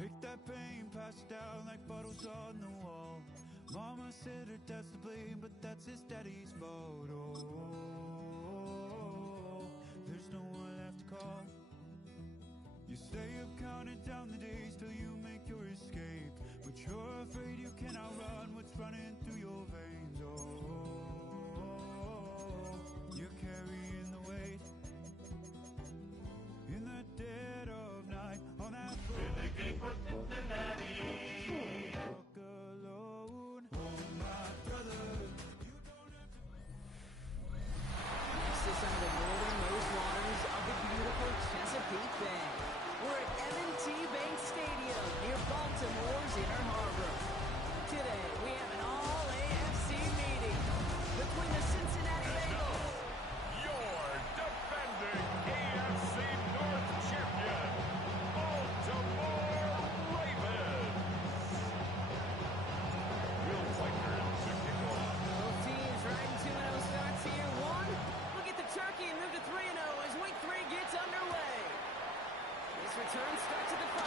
Take that pain, pass it down like bottles on the wall. Mama said her dad's to blame, but that's his daddy's fault. Oh, there's no one left to call. You stay up counting down the days till you make your escape, but you're afraid you cannot run what's running through your veins. Oh, you're carrying the weight in the dead of night on that road. Walk alone, oh my brother. Next to some of the northernmost waters of the beautiful Chesapeake Bay. We're at M&T Bank Stadium near Baltimore's Inner Harbor. Today, we have an all-AFC meeting between the Cincinnati Bengals, Your defending AFC North champion, Baltimore Ravens. Will Whitener to kick off. both teams riding 2-0 starts here. One, look at the turkey and move to 3-0 as week 3 gets underway. This return starts at the 5.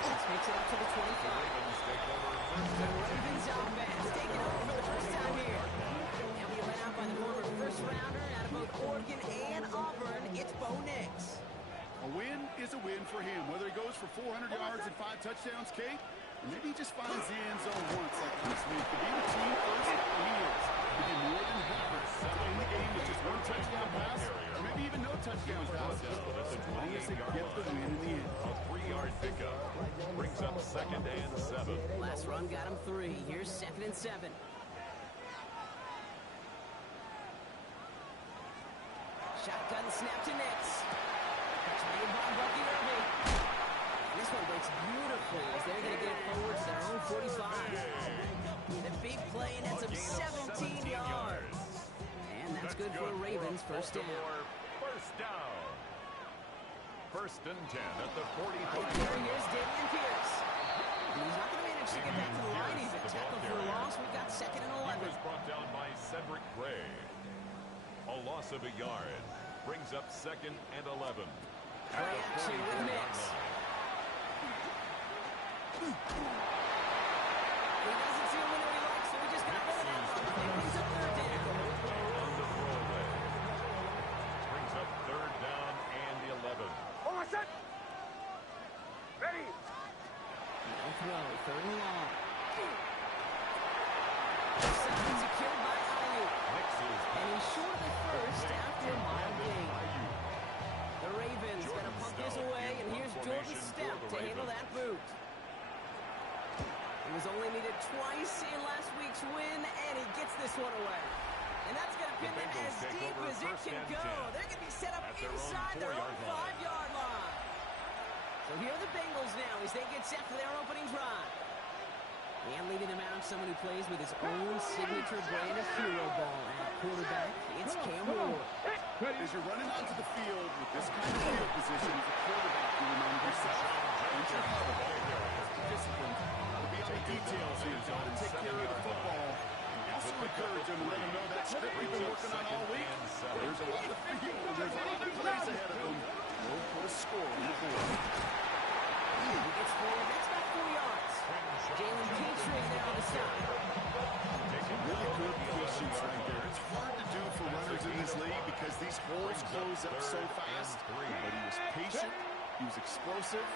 This makes it up to the 25. Ravens take over first The and 10. Ravens offense taking over for the first time here. And we led out by the former first-rounder out of both Oregon and Auburn. It's Bo Nix. A win is a win for him, whether he goes for 400 yards and 5 touchdowns, Kate, or maybe he just finds the end zone once like last week. To be the team first, he is. To be more than happy to end the game with just 1 touchdown pass, or maybe even no touchdown pass, as long as they get the win in the end. A 3-yard pickup brings up 2nd and 7. Last run got him 3. Here's 2nd and 7. Shotgun snap to Nix. Catch made by Bucky Irving. This one breaks beautifully as they're going to get it forward to their own 45. The big play and ends up 17 yards. And that's good for the Ravens. First down. First down. 1st and 10 at the 45. Here's Dameon Pierce. And he's not going to manage to get back to the line even. Tackle for a loss. We've got 2nd and He 11. was brought down by Cedric Gray. A loss of a yard brings up 2nd and 11. Play action with Nix. He doesn't see a winner he likes, so we just got to hold up on the thing. Brings up 3rd down. On the throwaway. Brings up 3rd down and 11. No throw. 3rd and long. Second secured by Ayuk. Mixes. And he's short of the first after a mild gain. The Ravens going to pump this away, and here's Jordan Stemp to handle that boot. He was only needed twice in last week's win, and he gets this one away. And that's going to pin them as deep as it can go. They're going to be set up inside their own 5-yard line. So here are the Bengals now as they get set for their opening drive. And leading them out, someone who plays with his own signature brand of hero ball at quarterback. It's Cam Ward. As you're running onto the field with this kind of field position as a quarterback, you remind yourself, don't you have a ball carrier, discipline, to be on the details here, got to take care of the football. Also encourage them and let them know that script we've been working on all week. There's a lot of field, and there's a lot of plays ahead of them. We'll put a score on the board. He gets forward, that's about 4 yards. Jalen Petrie there on the side. Really good patience right there. It's hard to do for runners in this league because these holes close up so fast. But he was patient, he was explosive,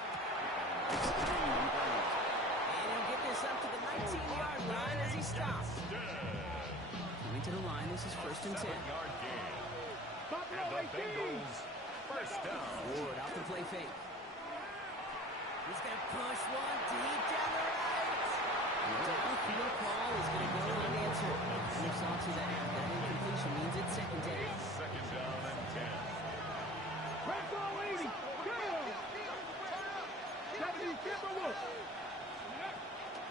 extremely brilliant. And he'll get this up to the 19-yard line as he stops. Coming to the line, this is 1st and 10. 7-yard gain. And the Bengals first down. Ward off the play fake. He's going to push one deep down the right. The downfield call is going to go unanswered. And you saw to that. That incompletion means it's 2nd down. 2nd down and 10.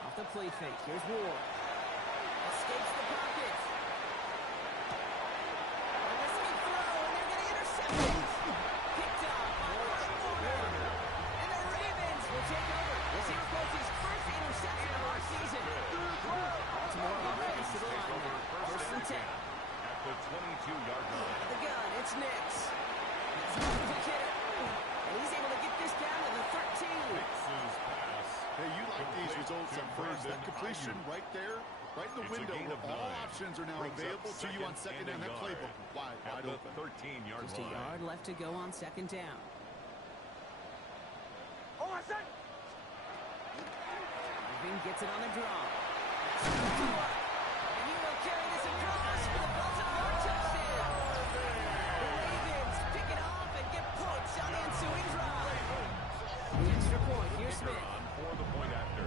Off the play fake. Here's Ward. Escapes the pocket. An escape throw, and they're going to intercept it. Picked up by Kurt Warner. And the Ravens will take over. This here coach's first interception of our season. Baltimore on the race to the line now. 1st and 10. At the 22-yard line. The gun, it's Nix. He's moving to Kittle. And he's able to get this down to the 13. Nix is completion right there, right in the window. All options are now available to you on second down. That playbook wide open. 13-yard line. Just a yard left to go on second down. Irving gets it on the draw. And he will carry this across for the Baltimore touchdown. The Ravens pick it off and get points on the ensuing drive. The extra point. Here's Smith. For the point after.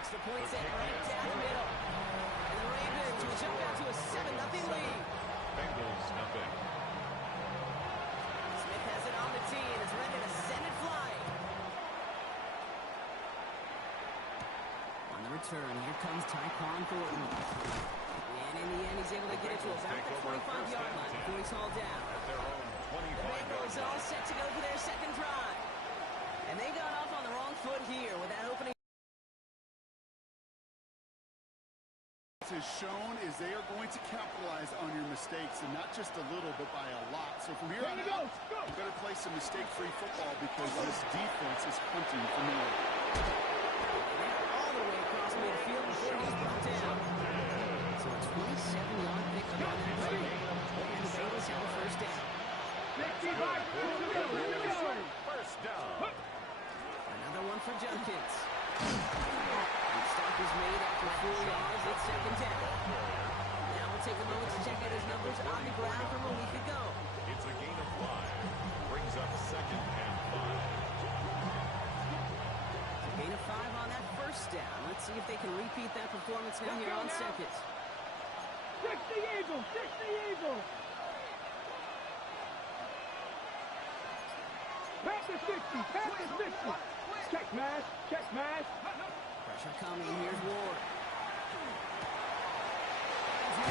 Extra point set right down the middle. And the Ravens will jump out to a 7-0 lead. Bengals nothing. Smith has it on the tee and is ready to send it flying. On the return, here comes Tyquan Thornton. And in the end, he's able to get it to about the 25-yard line before he's hauled down. The Bengals all set to go for their second drive. And they got off on the wrong foot here with that opening. Has shown is they are going to capitalize on your mistakes, and not just a little, but by a lot. So from here on out, you better play some mistake-free football because this defense is hunting for more. All the way across midfield before he's brought down. So a 27-yard pickup on that play. And the Bengals have a first down. First down. Another one for Junkins. The stop is made after 4 yards. It's second down. Now we'll take a moment to check out his numbers on the ground from a week ago. It's a gain of 5. Brings up second and 5. A gain of 5 on that first down. Let's see if they can repeat that performance now here on second. 60 Eagles! 60 Eagles! Pass the 60! Pass the 60! Check mash! Check mash! Pressure coming. Here's Ward. And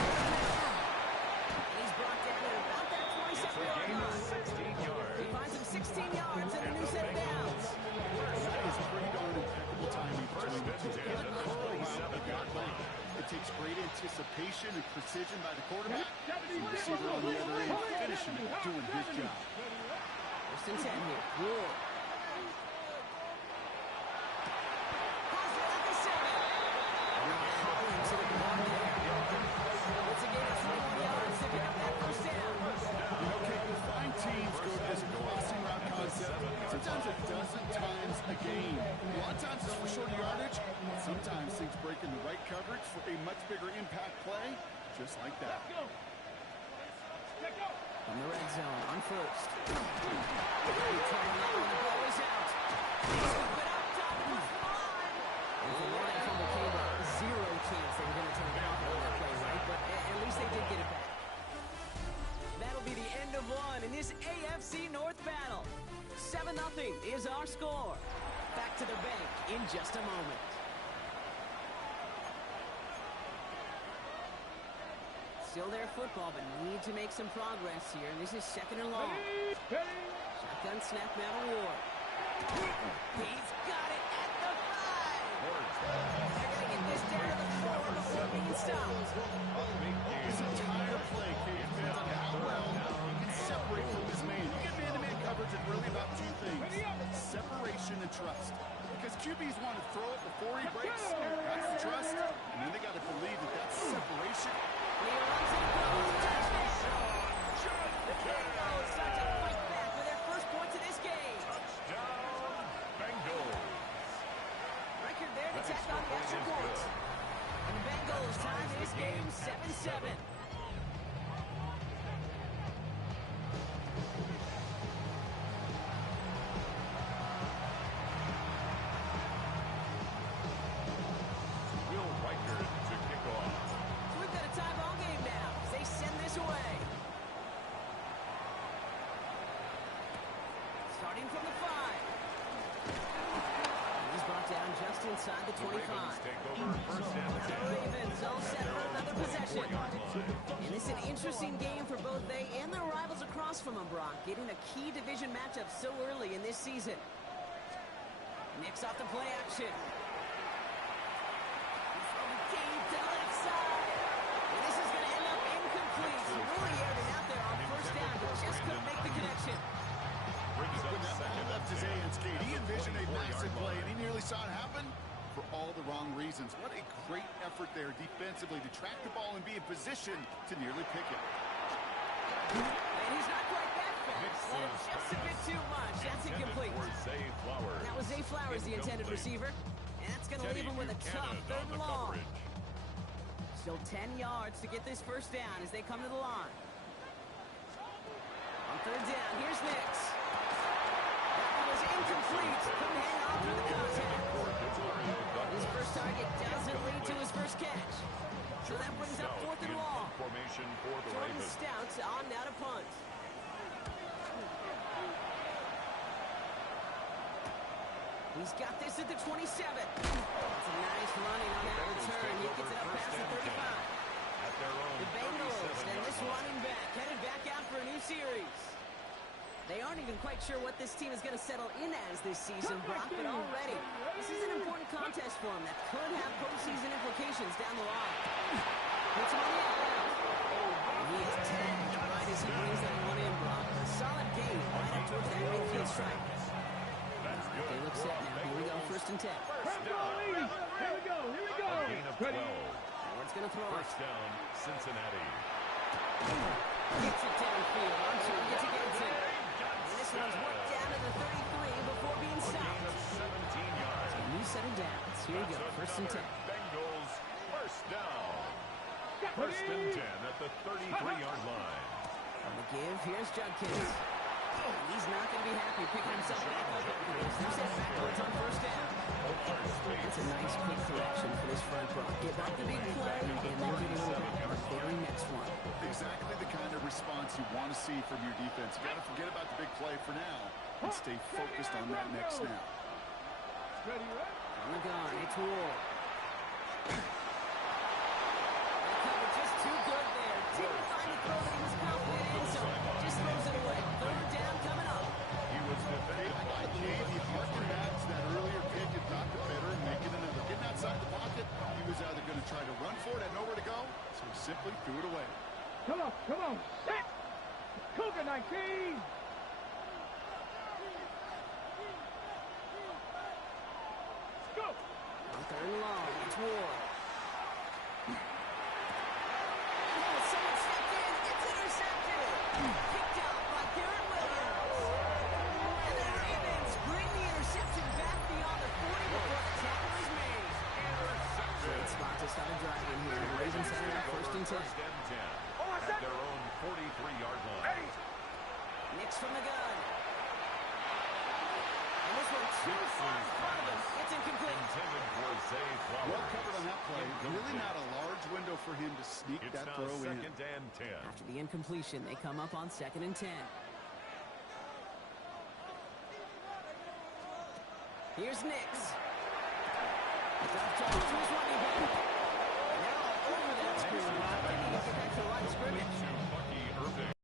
he's brought down at about that 27-yard line. 16 yards. He finds him 16 yards and a new set of downs. That is pretty darn impeccable timing between the two. It takes great anticipation and precision by the quarterback. The receiver on the other end finishing it, doing his job. First and 10 here. Ward. Has it at the 7. And now Collins to the block there. It's a gain of 21 yards to pick up that first down. You know, Kate, you find teams go to this crossing route concept sometimes a dozen times a game. A lot of times it's for short yardage. Sometimes things break in the right coverage for a much bigger impact play, just like that. From the red zone on first. Trying that when the ball is out. They scoop it up top and push the line. And from where that fumble came up, zero chance they were going to turn it off on that play, right? But at least they did get it back. That'll be the end of one in this AFC North battle. 7-0 is our score. Back to the bank in just a moment. Still their football, but need to make some progress here. This is second and long. Shotgun snap now to Ward. He's got it at the 5. They're going to get this down to the 4 before being stopped. This entire play, Kate, depends on how well you can separate from this man. You get man-to-man coverage, it's really about two things: separation and trust. Because QBs want to throw it before he breaks. That's the trust. And then they got to believe that that's separation. He runs and goes. Touchdown. The Bengals start to fight back with their first points of this game. Touchdown, Bengals. Record there to tack on the extra points. And the Bengals tie this game 7-7. Will Reichard to kick off. So we've got a tie ball game now as they send this away. Starting from the 5. He's brought down just inside the 25. Ravens take over first and The 10. Ravens all set for another possession. And it's an interesting game for both they and their rivals across from them, Brock, getting a key division matchup so early in this season. Nicks off the play action. He's throwing deep to the left side. And this is going to end up incomplete. He really aired it out there on first down, but just couldn't make the connection. Brings When up that ball second left and his 10. hands, Kate, he envisioned a massive saw it happen for all the wrong reasons. What a great effort there defensively to track the ball and be in position to nearly pick it. And he's not quite that fast. Let him just a bit too much. That's incomplete. That was Zay Flowers, the intended receiver. And that's going to leave him with a tough third and long. Still 10 yards to get this first down as they come to the line. On third down, here's Nix. That one was incomplete. Couldn't hang on through the contact. His first target doesn't lead to his first catch. So that brings up fourth and long. Jordan Stout on now to punt. He's got this at the 27. It's a nice running on that return. He gets it up past the 35. The Bengals and this running back headed back out for a new series. They aren't even quite sure what this team is going to settle in as this season, Brock, but already this is an important contest for them that could have postseason implications down the line. Puts him on the outside. And he is tagged right as he brings that one in, Brock. A solid gain right up towards that midfield strike. They look set now. Here we go, first and 10. Here we go. Gain of 12. Ward's going to throw it. First down, Cincinnati. Gets it downfield. On target to Gibson. And this one's worked down to the 33 before being stopped. Gain of 17 yards. A new set of downs. Here we go, first and 10. Bengals, first down. First and 10 at the 33-yard line. On the give, here's Judkins. He's not going to be happy picking himself back up. They're set backwards on first down. It's a nice quick correction for this front row. Get back the big play, and they're getting a little bit on the very next one. Exactly the kind of response you want to see from your defense. You got to forget about the big play for now and stay focused on that next snap. On the gun, it's Ward. That cover just too good there. Didn't find the throw that he was confident in, so just throws it away. Third down coming up. He was defended by If you harken back to that earlier pick, it got the better and make it another. Getting outside the pocket, he was either going to try to run for it, had nowhere to go, so he simply threw it away. Come on. Set. Cougar 19. Go. On third and long, it's Ward. Someone stepped in. It's intercepted. Picked up by Garrett Williams. And the Ravens bring the interception back beyond the 40 before the tackle is made. Great spot to start a drive in here. The Ravens have it first and 10. At their own 43-yard line. Nix from the gun. And this one too far in front of him. It's incomplete. Intended for Zay Flowers. Well covered on that play. Really not a large window for him to sneak It's that now throw in. second and 10. After the incompletion, they come up on second and 10. Here's Nix. Drop to his running back. Now over that screen. They need to get back to the line of scrimmage. Bucky Irving.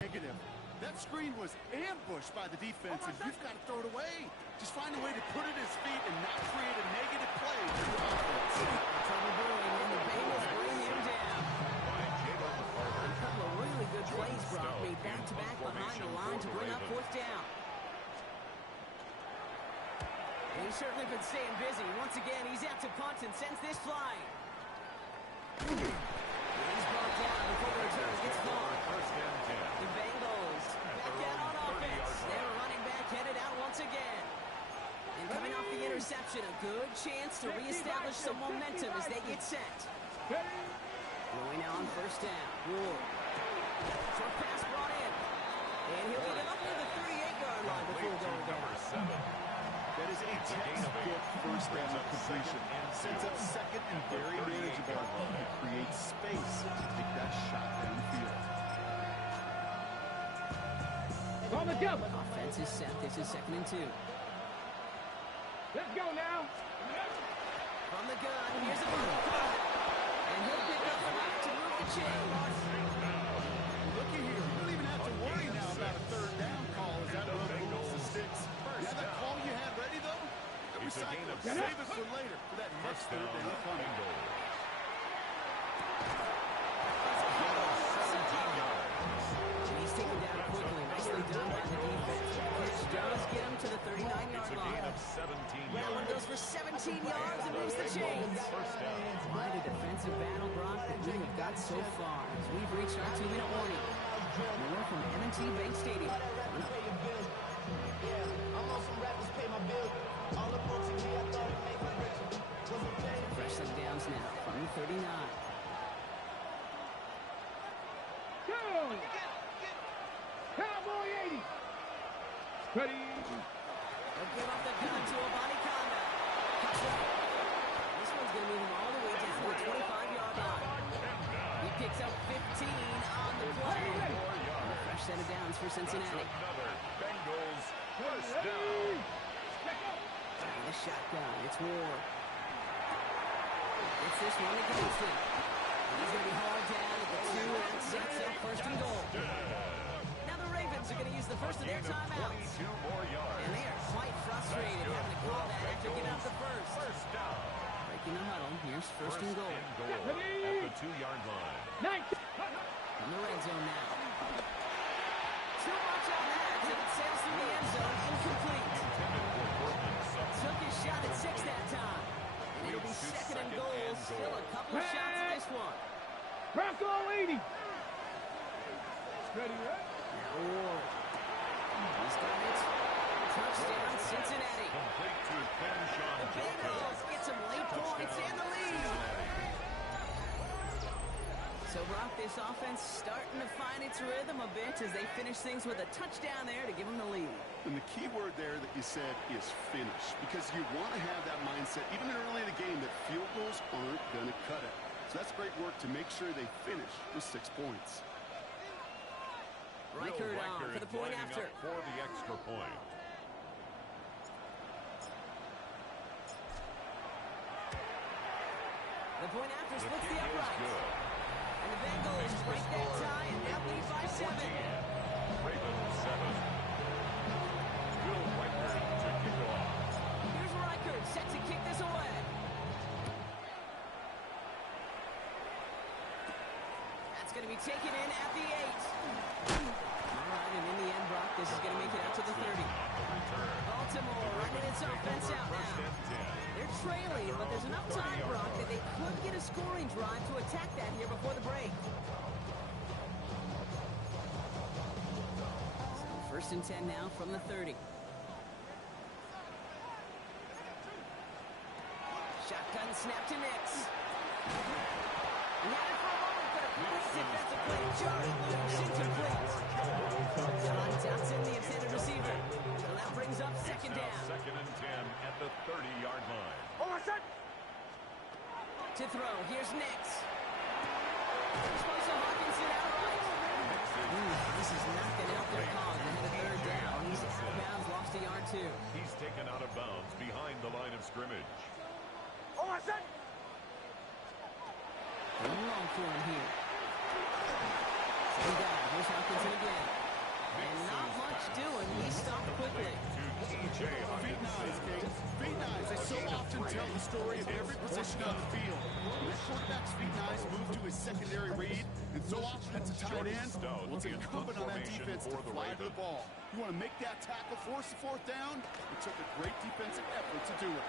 Negative. That screen was ambushed by the defense, and you've got to throw it away. Just find a way to put it at his feet and not create a negative play for your offense. Trouble brewing, and the Bengals bring him down. A couple of really good plays, Brock, made back-to-back behind the line to bring up fourth down. And he's certainly been staying busy. Once again, he's out to punt and sends this flying. And he's brought down before the return gets gone. First and 10. The Bengals back out on offense. They're running back, headed out once again. And coming off the interception, a good chance to reestablish some momentum as they get set. Going now on first down. Ward. Short pass brought in. And he'll get it up to the 38-yard line before going down. That is a textbook first down completion. Sets up second and very manageable. It creates space to take that shot downfield. On the double. Offense is set. This is second and 2. Let's go now. From the gun, here's a ball. And he'll pick up the rock to move the chains. Looky here. You don't even have to worry now about a third down call as that run moves the sticks. Yeah, that call you had ready, though? Recycle it. Save it for later for that next third down coming. And he's taken down quickly. Nicely done by the defense. for 17 yards and moves the chains. Quite a defensive battle, Brock, that we have got so far as we've reached our 2-minute warning. More from M&T Bank Stadium. Fresh set downs now from the 39. Cowboy 80. Ready. They'll give up the gun to Obani Kanda. This one's going to move him all the way down to the 25-yard line. He picks up 15 on the play. And a fresh set of downs for Cincinnati. Another Bengals first down. The shotgun. It's Ward. It's this one against him. He's going to be hauled down at the 2, and that sets up first and goal. Now the Ravens are going to use the first of their timeouts. 22 more yards. And they are quite frustrated having to call that after giving up the first. First down. Breaking the huddle. Here's first and goal. At the 2-yard line. From the red zone now. Too much on that as it sails through the end zone. Incomplete. Took his shot at 6 that time. And it'll be second and goal. Still a couple of shots in this one. Bronco 80. Ready, Now Ward. He's got it. Touchdown, Cincinnati. Complete to Quinshon The Bengals get some late points and the lead. So, Brock, this offense starting to find its rhythm a bit as they finish things with a touchdown there to give them the lead. And the key word there that you said is finish, because you want to have that mindset, even early in the game, that field goals aren't going to cut it. So that's great work to make sure they finish with 6 points. Reichard on for the point after. For the extra point. The point after splits the uprights. And the Bengals break that tie and now lead by 7. Ravens 7. Will Reichard to kick off. Here's Reichard set to kick this away. That's going to be taken in at the 8. All right, and in the end, Brock, this is going to make it out to the 30. Baltimore running its offense out now. They're trailing, but there's enough time, Brock, that they could get a scoring drive to attack that here before the break. So first and 10 now from the 30. Shotgun snap to Nix. He had it for a moment, but a quick defensive play. Jarring moves incomplete. John Dotson, the intended receiver. So that brings up second down. Second and 10 at the 30-yard line. To throw, here's Nix. Supposed to Hawkinson outright. This is not going to help their cause ahead of third down. He's out of bounds, lost a yard too. He's taken out of bounds behind the line of scrimmage. Going long for him here. Same guy, here's Hawkinson again. And not much doing. He stopped quickly. Feet knives, King. Feet knives. They so often tell the story of every position on the field. When that quarterback's feet knives move to his secondary read, and so often it's a tight end, well, it's incumbent on that defense to fly to the ball. You want to make that tackle, force the 4th down? It took a great defensive effort to do it.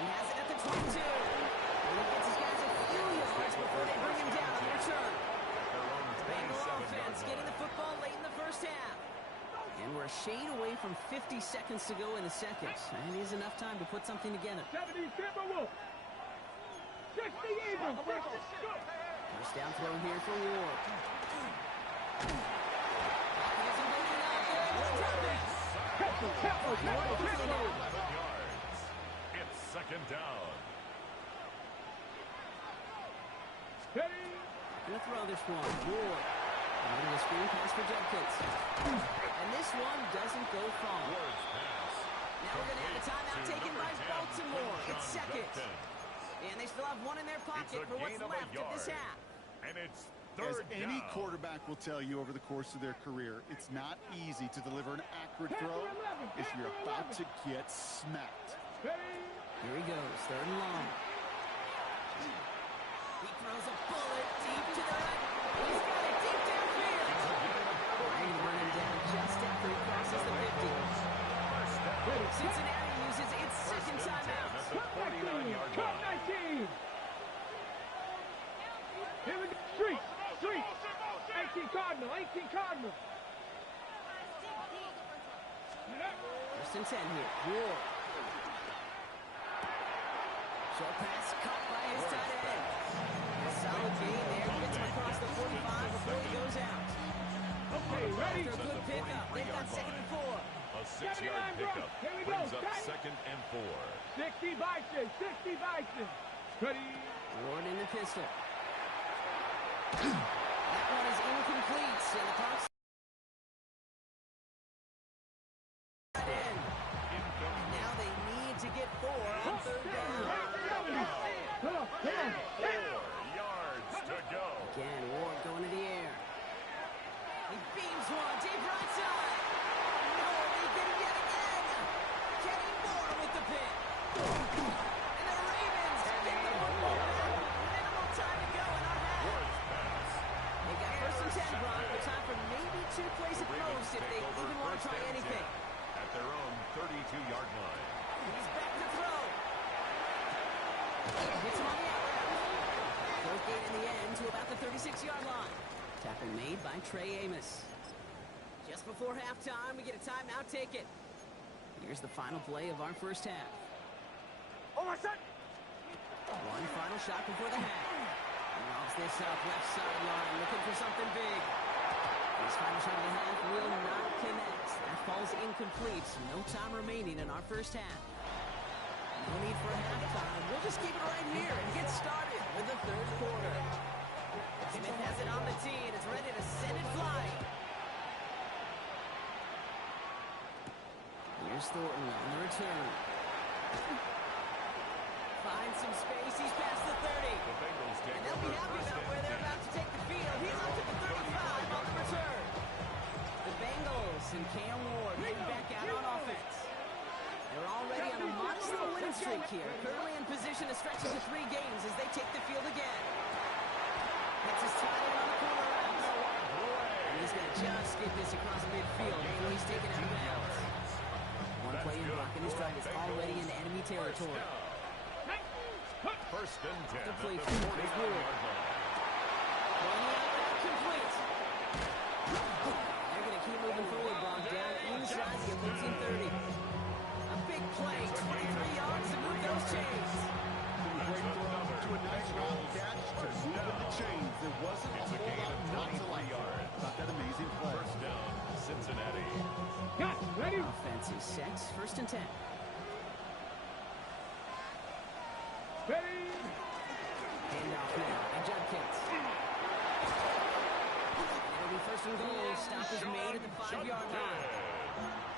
He has it at the 22. And he gets his guys a few yards before they bring him down on the return. Bengal offense getting the football late in the first half. And we're a shade away from 50 seconds to go in the second. That is enough time to put something together. 70 Timberwolves. 60 Eagles. First down throw here for Ward. It's second down. Gonna throw this one. Ward. Having a screen pass for Judkins. And this one doesn't go far. Ward's pass. Now we're gonna have a timeout taken by Baltimore. It's second. And they still have one in their pocket for what's left of this half. And it's As third any down. quarterback will tell you over the course of their career, it's not easy to deliver an accurate throw if you're about to get smacked. Here he goes, third and long. He throws a bullet deep to the right. He's got it deep downfield. Ready to run him down just after he crosses the 50. First Cincinnati uses its second timeout. Cut 19. Cut 19. Here we go. Street. 18 Cardinal. First and 10 here. Ward. Short pass caught by his tight end. A solid gain there. Gets him across the 45 before he goes out. Okay, ready. After a good pickup, they've got 2nd and 4. A 6-yard pickup brings up 2nd and 4. 60 Bison. Ready. Ward in the pistol. That one is incomplete. And the clock's in. Now they need to get 4 on 3rd down. Come on. 4 yards to go. Again, Ward going to the air. He beams one deep right side. No, they get it yet again. Kenny Moore with the pick. And the Ravens get the football back. Minimal time to go in our half. They got 1st and 10, Brock, but time for maybe 2 plays at most if they even want to try anything. At their own 32-yard line. He's back to throw. Gets him on the out route. 4th gain in the end to about the 36-yard line. Tackle made by Trey Amos. Just before halftime, we get a timeout ticket. Here's the final play of our first half. One final shot before the half. He lobs this up left sideline, looking for something big. His final shot of the half will not connect. That falls incomplete. No time remaining in our first half. No need for halftime. We'll just keep it right here and get started with the 3rd quarter. Smith has it on the tee and is ready to send it flying. Here's Thornton on the return. Finds some space. He's past the 30. And they'll be happy about where they're about to take the field. He's up to the 35 on the return. The Bengals and Cam Ward getting back out on offense. They're already on a modest little winning streak here. Currently in position to stretch into 3 games as they take the field again. Gets his tight end on the corner route. And he's going to just get this across midfield before he's taken out of bounds. One play in blocking his drive is already in enemy territory. 1st and 10 Complete. at the 40-yard line. Complete. They're going to keep moving forward, Brock, down inside the opposing 30. A big play, 23 yards to move those chains. Great throw to a nice round catch to move the chains. There wasn't a whole lot not to like about that amazing play. 1st down, Cincinnati. Cut. Ready. Offense is set. 1st and 10. Ready. Handoff now. And Judkins. It'll be 1st and goal. Stop is made at the 5-yard line.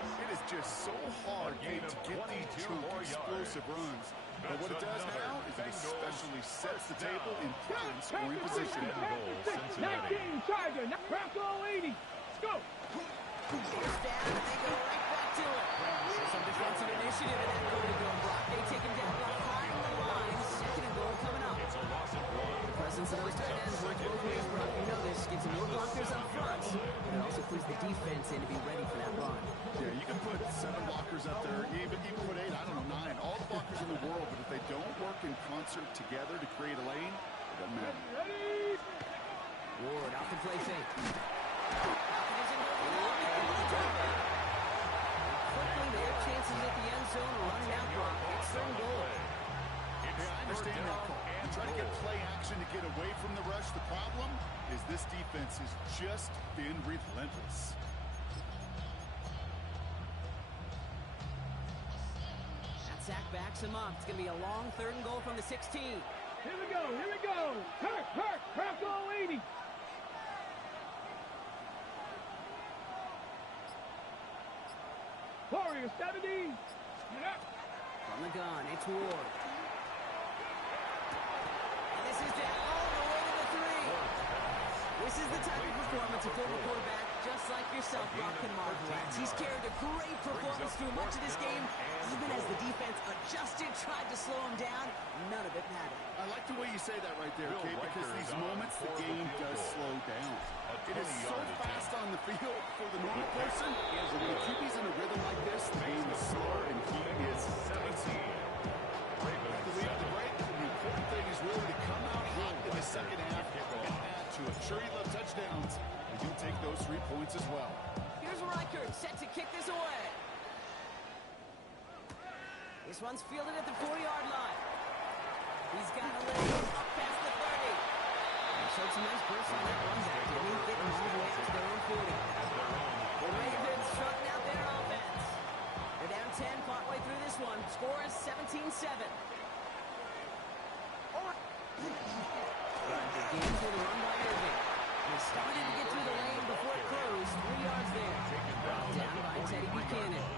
It is just so hard to get these true explosive runs. But what it does now is it especially sets the table in prime scoring position. 19 Charger. Bronco 80. Let's go. Here's down, and they go right back to it. So some defensive initiative in that goal to go block. They take him down block high on the line. 2nd and goal coming up. It's a loss of 1. The presence of those tight ends works both ways, Brock. You know this. Gives them more blockers up front. But it also clues the defense in to be ready for that run. Yeah, you can put 7 blockers up there, even put 8, I don't know, 9. All the blockers in the world, but if they don't work in concert together to create a lane, it doesn't matter. Ready. Ward off the play fake. Falcons in quickly, their chances at the end zone are running out, Brock. It's 3rd and goal. Yeah, I understand that call. You try to get play action to get away from the rush. The problem is this defense has just been relentless. That sack backs him up. It's going to be a long 3rd and goal from the 16. Here we go. Hurt. Bronco 80. Warrior 70. From the gun, it's Ward. And this is down all the way to the 3. This is the type of performance a former quarterback Just like yourself, Brock can marvel at. He's carried a great performance through much of this game. Even as the defense adjusted, tried to slow him down, none of it mattered. I like the way you say that right there, Kate, because these moments the game does slow down. It is so fast on the field for the normal person. But when the QB's in a rhythm like this, the game is slower and he is 17. At the lead of the break, the important thing is really to come out hot in the second half and add to it. Sure, you love touchdowns, but you'll take those 3 points as well. Here's Reichert set to kick this away. This one's fielded at the 40-yard line. He's got a little up past the 30. He showed some nice burst on that run back, didn't he? Getting all the way up to their own 40. The Ravens shutting out their offense. They're down 10 partway through this one. Score is 17-7. Begins with a run by Irving. He started to get through the lane before it closed. 3 yards there. Brought down by Teddy Buchanan.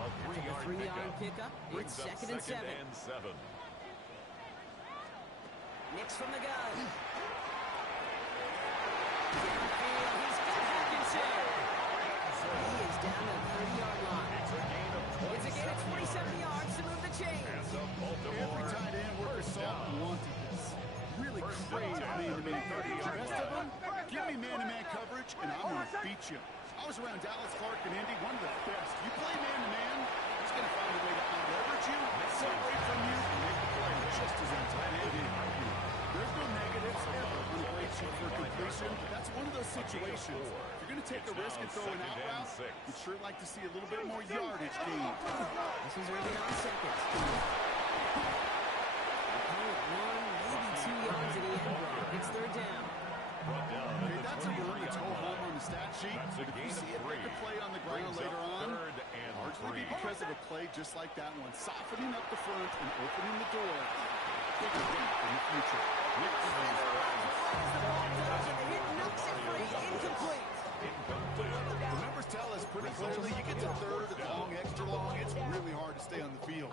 After the 3-yard pickup, it's second and 7. Nix from the gun. Downfield, he's got Hackensack. He is down to the 30-yard line. It's a gain of 27 yards to move the chains. Every tight end worker saw and wanted this. Really crazy man-to-man coverage. The rest of them, give me man-to-man coverage, and I'm going to beat you. I was around Dallas, Clark, and Indy, one of the best. You play man-to-man, he's going to find a way to out-leverage you, separate from you, and make the play just as that tight end did. There's no negatives ever on a great shoot for completion. That's one of those situations. If you're going to take a risk and throw an out route, you'd sure like to see a little bit more yardage gain. This is Irving on second. One, maybe 2 yards in the end, Brock. It's third down. Okay, that's a run that's go home on the stat sheet. If you see it make a play on the ground later on, largely because of a play just like that one, softening up the front and opening the door. Bigger win in the future. The ball does, and the hit knocks it free. Incomplete. The numbers tell us pretty clearly you get to third and long, extra long, it's really hard to stay on the field.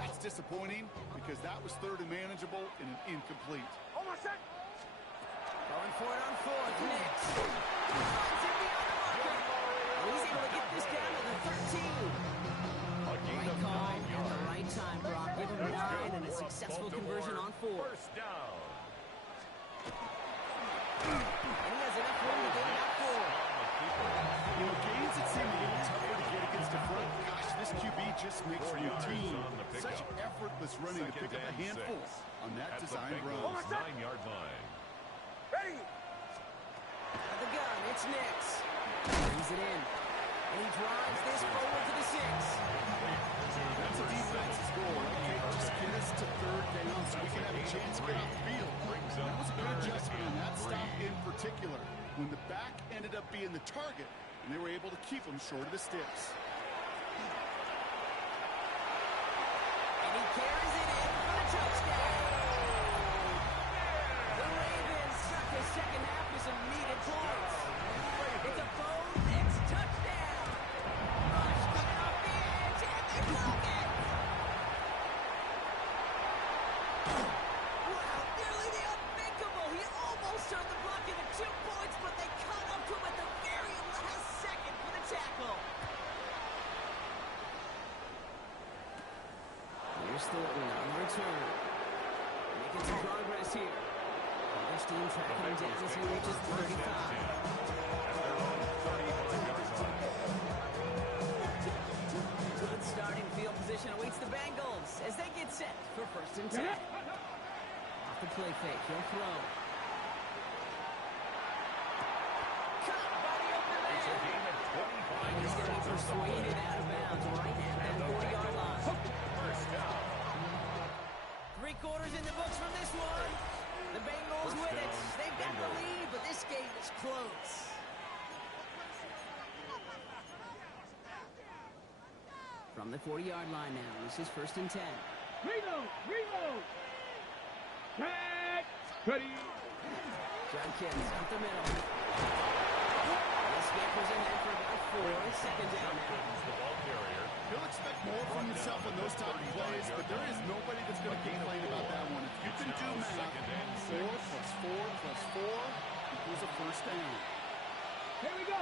That's disappointing because that was third and manageable and an incomplete. Going for it on fourth. Nix. Finds him beyond the marker. And he's able to get this down to the 13. Right call at the right time, Brock. Give him 9 and a successful conversion on 4. And he has enough room to gain that 4. You know, gains that seem a little tougher to get against the front. Gosh, this QB just makes routine. Such effortless running to pick up a handful on that design run. 9-yard line. Ready! At the gun, it's Nix. Brings it in. And he drives this forward to the 6. That's a defense's goal, okay? Just get us to third down so we can have a chance to get off the field. That was a good adjustment on that stop in particular, when the back ended up being the target, and they were able to keep him short of the sticks. And he carries it in for the touchdown. The Ravens start the second half with some needed points. It's a Bo Nix touchdown. Rush coming off the edge, and they block it. Wow, nearly the unthinkable. He almost turned the block into 2 points, but they caught up to him at the very last second for the tackle. Here's Thornton on the return. Making some progress here. Team tracking him down as he reaches 35. Good starting field position awaits the Bengals as they get set for first and 10. Off the play fake, he'll throw. Caught by the open man. And he's going to be persuaded out of bounds right at that 40-yard line. First down. 3 quarters in the books from this one. The Bengals with it. They've got the lead, but this game is close. From the 40-yard line now, this is first and 10. Reload! Tag! Ready! John Kitts up the middle. This scampers ahead for about 4. Second down now. The ball carrier. He'll expect more from himself on those type of plays, but there is nobody that's going to complain about that one. If you can do math, 4 plus 4 plus 4 equals a first down. Here we go!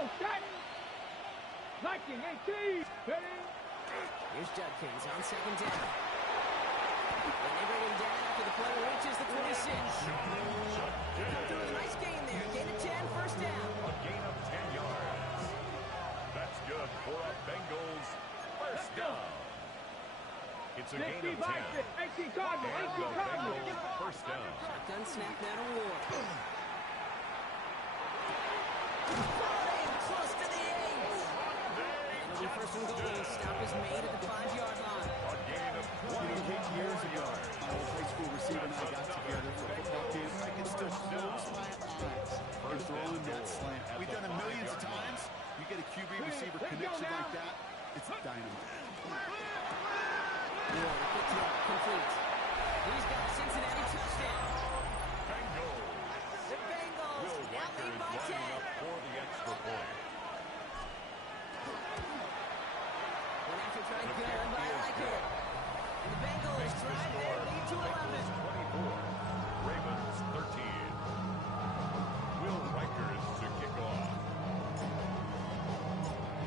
Judkins on second down. And they bring him down after the play reaches the 26. They come through with a nice gain there. Gain of 10, first down. A gain of 10 yards. That's good for a Bengals first down. It's a gain of 10. 18 Cardinals. And the Bengals first down. Shotgun snap now to Ward. Close to the 8. And it'll be first and goal. Stop is made at the 5-yard line. A gain of 20 years ago, my old high school receiver and I got together for a football game. I can still close my eyes and throw in that slant. We've done it millions of times. You get a QB receiver connection like that, it's dynamite. Ward, a quick throw, complete. He's got a Cincinnati touchdown. Bengals. The Bengals Will now Riker lead is by 10. lining up for the extra point. One after try good by Riker. And the Bengals drive their lead to 11. 24. Ravens 13. Will Rikers to kick off.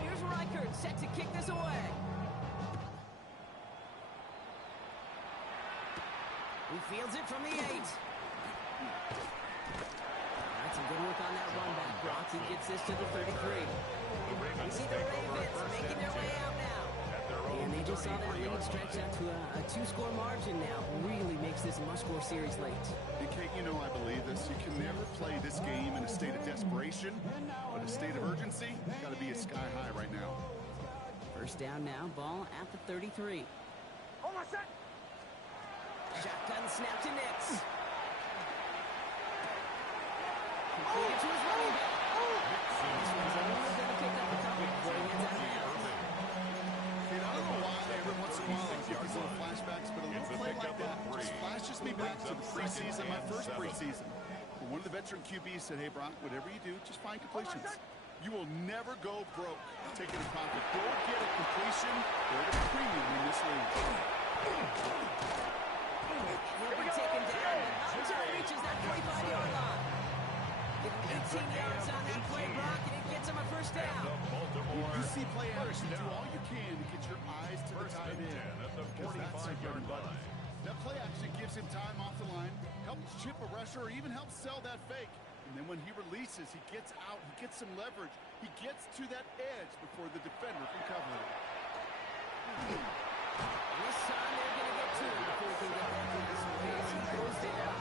Here's Riker set to kick this away. He fields it from the 8. That's some good work on that run back, Brock. He gets this to the 33. The We Ravens see the take over Ravens first making and their way 10 out now. at their own And they just saw that lead 33-yard stretch line. out to a 2-score margin now. Really makes this a must-score series late. And Kate, you know I believe this. You can never play this game in a state of desperation, but a state of urgency got to be sky high right now. First down now, ball at the 33. Oh, my son. Shotgun snap to Nix. Completed to his running back. This one's only going to pick up a couple before he gets out of bounds. And I don't know why every once in a while I get these little flashbacks, but a little play like that just flashes me back to the preseason, my first preseason. When one of the veteran QBs said, hey, Brock, whatever you do, just find completions. You will never go broke taking a pocket. Go get a completion. They're at a premium in this league. He'll be taken down, but not until he reaches that 45-yard line. Give him 18 yards on that play, Brock, and it gets him a first down. You see play action, do all you can to get your eyes to the tight end. At the 45-yard line. That play action gives him time off the line, helps chip a rusher, or even helps sell that fake. And then when he releases, he gets out, he gets some leverage. He gets to that edge before the defender can cover it. This time they're going to get to him before he can get that last pass. He goes down.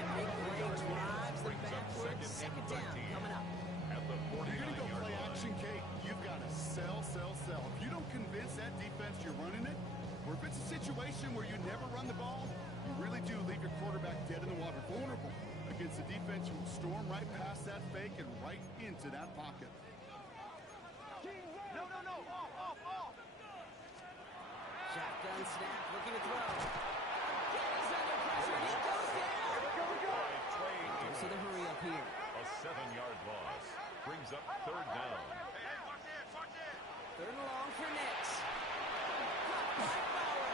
And big play drives them backwards. Second down coming up. At the If you're going to go 49-yard play line. action, Kate, you've got to sell. If you don't convince that defense you're running it, or if it's a situation where you never run the ball, you really do leave your quarterback dead in the water, vulnerable against a defense who will storm right past that fake and right into that pocket. No. Off. Shotgun snap, looking to throw. Again, he's under pressure, and he goes down. Don't see the hurry up here. A 7-yard loss brings up third down. Third and long for Nix. Caught by Fowler.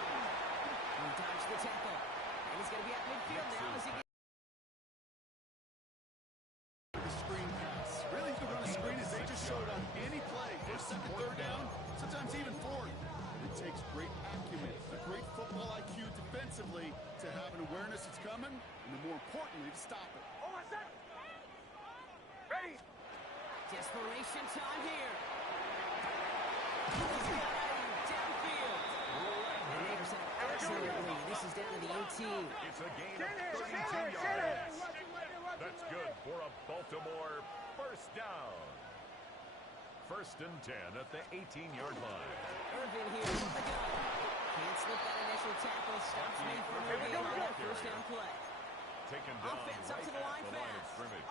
He dodged the tackle. And he's going to be at midfield now as he gets... The screen pass. Really, you can run a screen as they just showed on any play. First, second, third down, sometimes even fourth. It takes great acumen, a great football IQ defensively to have an awareness it's coming, and then more importantly, to stop it. Oh, my son. Ready. Desperation time here. He's got a downfield. And they intercept excellently. This is down to the 18. It's a gain of 32 yards. That's good for a Baltimore first down. First and 10 at the 18-yard line. Irvin here from the gun. Can't slip that initial tackle. Stops made for no gain on that first down play. Taken down Offense up right to the line at the line of fast. scrimmage.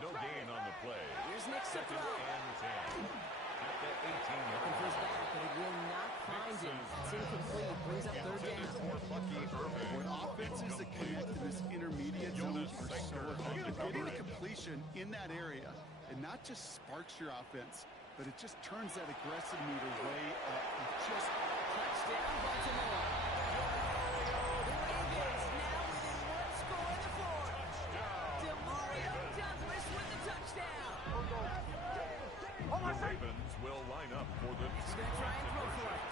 No gain on the play. Here's Nix to Second throw. and 10 at the 18-yard Looking for his line. back, but it will not find him. It's incomplete. Brings up third Intended down. for Bucky Irvin. When offenses that connect in this intermediate zone are so effective, getting a completion in that area, and not just sparks your offense, but it just turns that aggressive meter way up. It just Touchdown, Baltimore. The Ravens now within one score in the fourth. Demario Douglas with the touchdown. The Ravens will line up for the He's going to try and throw for it.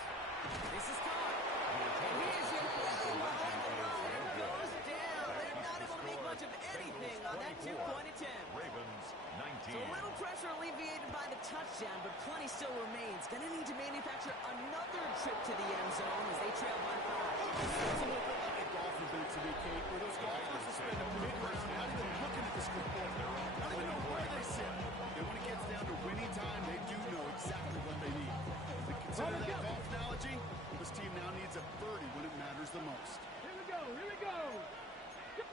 Hopes are alleviated by the touchdown, but plenty still remains. Going to need to manufacture another trip to the end zone as they trail by 5. It's a little bit like a golf event to me, Kate, where those golfers will spend a mid-round not even looking at the scoreboard, not even know where they sit. And when it gets down to winning time, they do know exactly what they need. To consider that golf analogy, this team now needs a birdie when it matters the most. Here we go, here we go.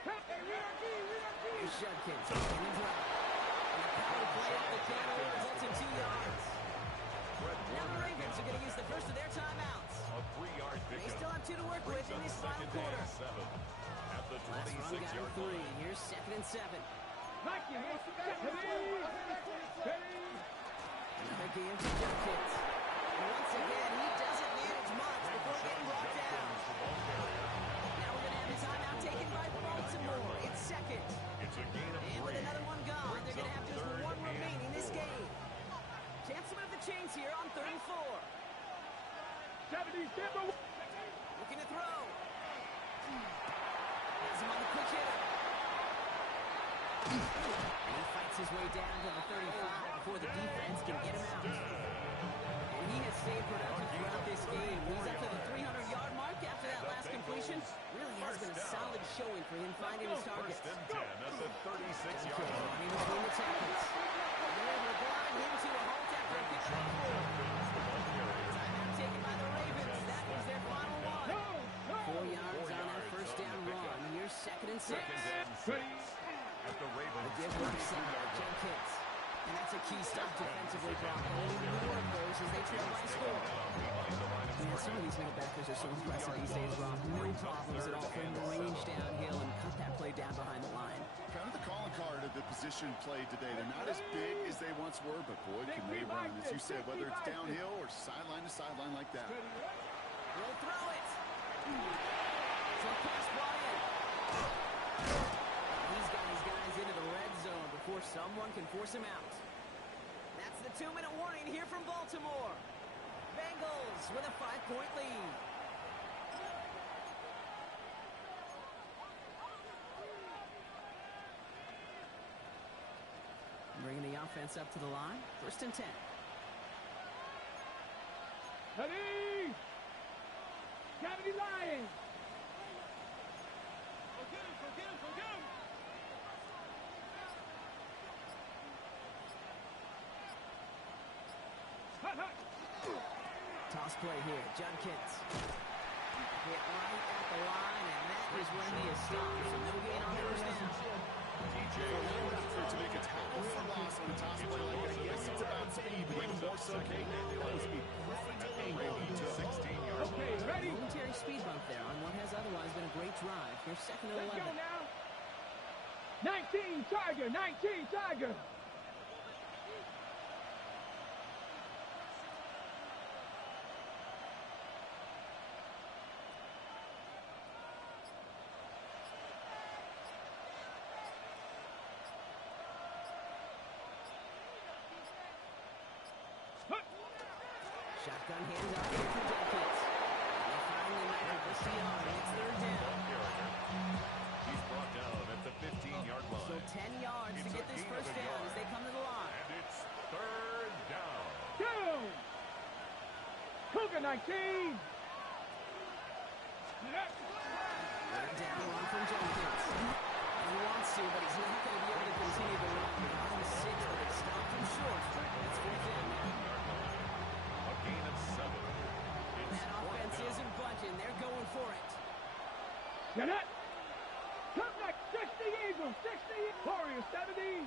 Here's Judkins in the drive. And the power play off the counter results in 2 yards. Now the Ravens are going to use the first of their timeouts. A 3-yard They pickup. still have 2 to work with in this final quarter. At the Last run got 26-yard him 3. line. Here's 2nd and 7. Mikey, ready? Another game to Judkins. And once again, he doesn't manage much before getting brought down. Now we're going to have a timeout taken by Baltimore. It's 2nd. It's a gain of 3. And with another one gone, they're going to have just 1 remaining this game. Chance to move the chains here on 3rd and 4. 70, Simba. Looking to throw. Has him on the quick hitter. And he fights his way down to the 35 before the defense can get him out. And he has stayed productive throughout this game. He's up to the 300-yard mark after that last completion. Really has been a solid showing for him finding his targets. First and 10 at the 36-yard line. Running between the tackles. They're able to grind him to a halt after a kick from 4. Timeout taken by the Ravens. That was their final one. 4 yards on that first down run. Here's 2nd and 6. Second and 6 at the Ravens. Give right side by Judkins. And that's a key stop defensively, Brock. Only more of those as they trail by score. Man, some of these middle backers are so impressive these days, Rob. No problems at all for him to range downhill and cut that play down behind the line. Kind of the calling card of the position played today. They're not as big as they once were, but boy, can they run. As you said, whether it's downhill or sideline to sideline like that. We'll throw it. So pass brought in. He's got his guys into the red zone before someone can force him out. That's the 2-minute warning here from Baltimore. Bengals with a 5-point lead. Bringing the offense up to the line. 1st and 10. Ready? Cavity Lions. Toss play here. Judkins. Hit right at the line, and that is when he is stopped. So no gain on the first down. To make a tackle for loss on a toss play like that, yes, it's about speed, but even more so, Kate, that was a perfect angle he took. 16 yards. Okay, ready? Momentary speed bump there on what has otherwise been a great drive. Here's 2nd and Let's 11. go now. 19 Tiger, 19 Tiger. Shotgun handoff here for Judkins. They finally manage to see on. It's 3rd down. He's brought down at the 15-yard line. So 10 yards to get this first down as they come to the line. And it's 3rd down. Go. Cougar 19. 3rd down run from Judkins. He wants to, but he's not going to be able to continue the run. They're on 6, but they stopped him short. It's 4th down now. A gain of 7. It's That offense isn't budging. They're going for it. Get it. Come back. 60 Eagles. 60 Warriors. 70.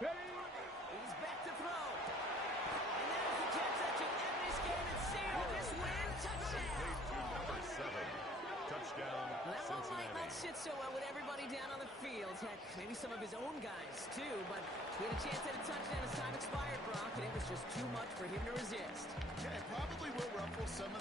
Ready? He's back to throw. And there's the catch that should end this game and seal this win. Touchdown. number 7. Touchdown, Well, that one might not Cincinnati. sit so well with everybody down on the field. Heck, maybe some of his own guys, too. But he had a chance at a touchdown as time expired, Brock, and it was just too much for him to resist. Yeah, it probably will ruffle some of